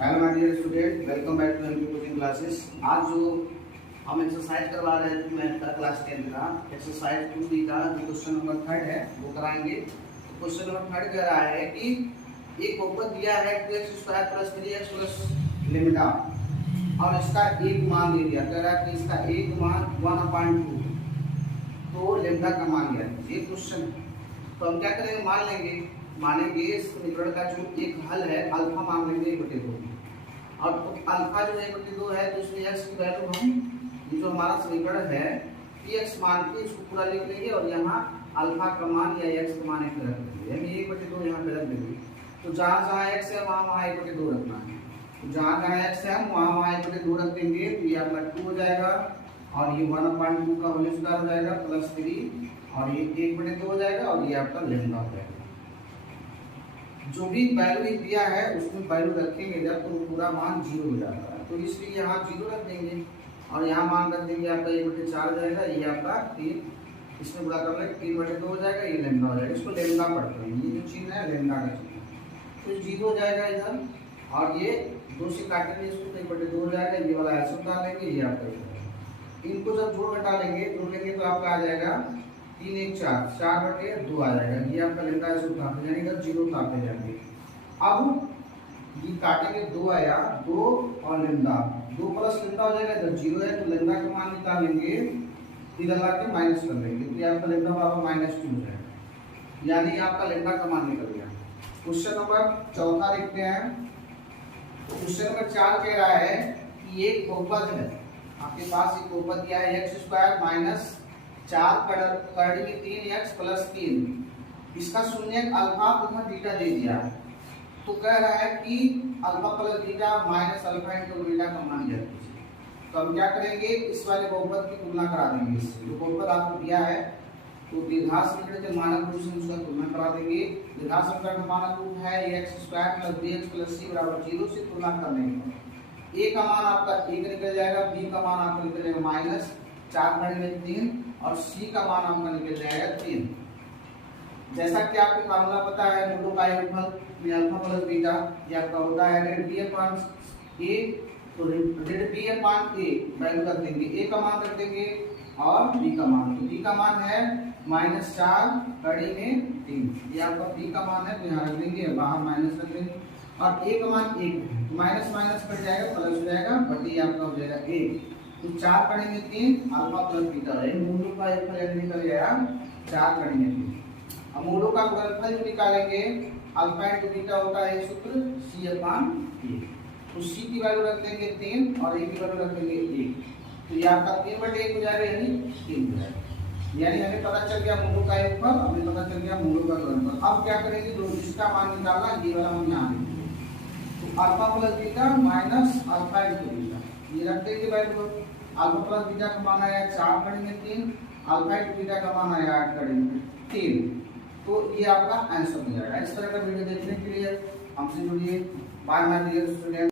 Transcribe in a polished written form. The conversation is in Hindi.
Hello my dear student, welcome back to MP coaching classes. आज जो हम एक्सरसाइज करवा रहे थे मैथ का क्लास 10 का एक्सरसाइज 2B का जो क्वेश्चन नंबर 3 है वो कराएंगे। तो क्वेश्चन नंबर 3 कह रहा है कि एक बहुपद दिया है 2x² + 3x + लैम्डा और इसका एक मान दे दिया। कह रहा है कि इसका एक मान 1/2, तो लैम्डा का मान दिया। ये क्वेश्चन है तो हम क्या करेंगे, मानेंगे इस समीकरण का जो एक हल है अल्फा मान लेंगे 1/2 और अल्फा जो है 1/2 है तो इसमें x की वैल्यू हम ये जो हमारा समीकरण है px मान के इसको पूरा लिख लेंगे और यहाँ अल्फा का मान या x का मान एक रख देंगे, यानी 1/2 यहाँ पे रख देंगे। तो जहाँ जहाँ x है वहाँ 1/2 रखना है। तो जहाँ x है हम वहाँ 1/2 रख देंगे तो ये आपका 2 हो जाएगा और ये 1/2 का होल स्क्वायर हो जाएगा +3 और ये 1/2 हो जाएगा और ये आपका लैम्डा हो जाएगा। जो भी वैल्यू दिया है उसमें वैल्यू रखेंगे जब तो पूरा मान 0 हो जाता है, तो इसलिए यहाँ 0 रख देंगे और यहाँ मान रख देंगे आपका 1/4 हो जाएगा, ये आपका 3 इसमें पूरा कर लेंगे 3/2 हो जाएगा, ये लैम्डा हो जाएगा। इसको लैम्डा पढ़ते हैं, ये जो चिन्ह है लैम्डा का चिन्ह, तो 0 हो जाएगा इधर और ये 2 से काटेंगे इसको तो 1/2 हो जाएगा। ये वाला ऐसे डालेंगे, ये आपका इनको जब जोड़ घटा लेंगे तो आपका आ जाएगा 3 1 4 4/2 आ जाएगा। ये आपका लैम्डा ऐसे उतारते जाएंगे, इधर 0 उतारते जाएंगे। अब ये काटेंगे 2 आया 2 और लैम्डा 2 प्लस लैम्डा हो जाएगा, इधर 0 है तो लैम्डा का मान निकालेंगे, इधर लाके माइनस कर लेंगे तो ये आपका लैम्डा बराबर -2 हो जाएगा, यानी आपका लैम्डा का मान निकल गया। क्वेश्चन नंबर 4 देखते हैं। क्वेश्चन नंबर 4 कह रहा है कि एक बहुपद है, आपके पास एक बहुपद दिया है x² - 4 में 3x + 3, इसका शून्यक अल्फा तथा बीटा दे दिया है। तो कह रहा है कि अल्फा + बीटा - अल्फा × बीटा का मान ज्ञात कीजिए। तो हम क्या करेंगे, इस वाले बहुपद की तुलना करा देंगे इससे। जो बहुपद आपको दिया है तो द्विघात समीकरण के मानक रूप से उसका तुलना करा देंगे। द्विघात समीकरण का मानक रूप है x² + 3x + c = 0 से तुलना करने पर a का मान आपका 1 निकल जाएगा, b का मान आपका निकल जाएगा -4 में 3 और c का मान आपका निकल जाएगा 3। जैसा कि आपको फार्मूला पता है दोनों का योगफल में अल्फा + बीटा ये आपका होता है √b/a, तो √b/a वैल्यू रख देंगे, a का मान रख देंगे और b का मान, तो b का मान है -4 में 3, ये आपका b का मान है तो यहाँ रख देंगे, बाहर माइनस रख देंगे और a का मान 1 है तो माइनस माइनस कट जाएगा प्लस हो जाएगा बटी आपका हो जाएगा 1, तो 4 में 3 अल्फा + बीटा है, मूलों का योगफल निकल गया 4 में 3। अब मूलों का गुणनफल जो निकालेंगे अल्फा × बीटा होता है सूत्र c/a, तो c की वैल्यू रख देंगे 3 और a की वैल्यू रख देंगे 1, तो ये आपका 3/1 हो जाएगा, यानी 3 हो जाएगा। यानी हमें पता चल गया मूलों का योगफल, हमें पता चल गया मूलों का गुणनफल। अब क्या करेंगे, जो जिसका मान निकालना ये वाला हम यहाँ देंगे, तो अल्फा + बीटा - अल्फा × बीटा ये रख देंगे वैल्यू। अल्फा + बीटा का मान आया 4 में 3, अल्फा × बीटा का मान आया 8 में 3, तो ये आपका आंसर हो जाएगा। इस तरह का वीडियो देखने के लिए हमसे जुड़िए। Bye my dear student.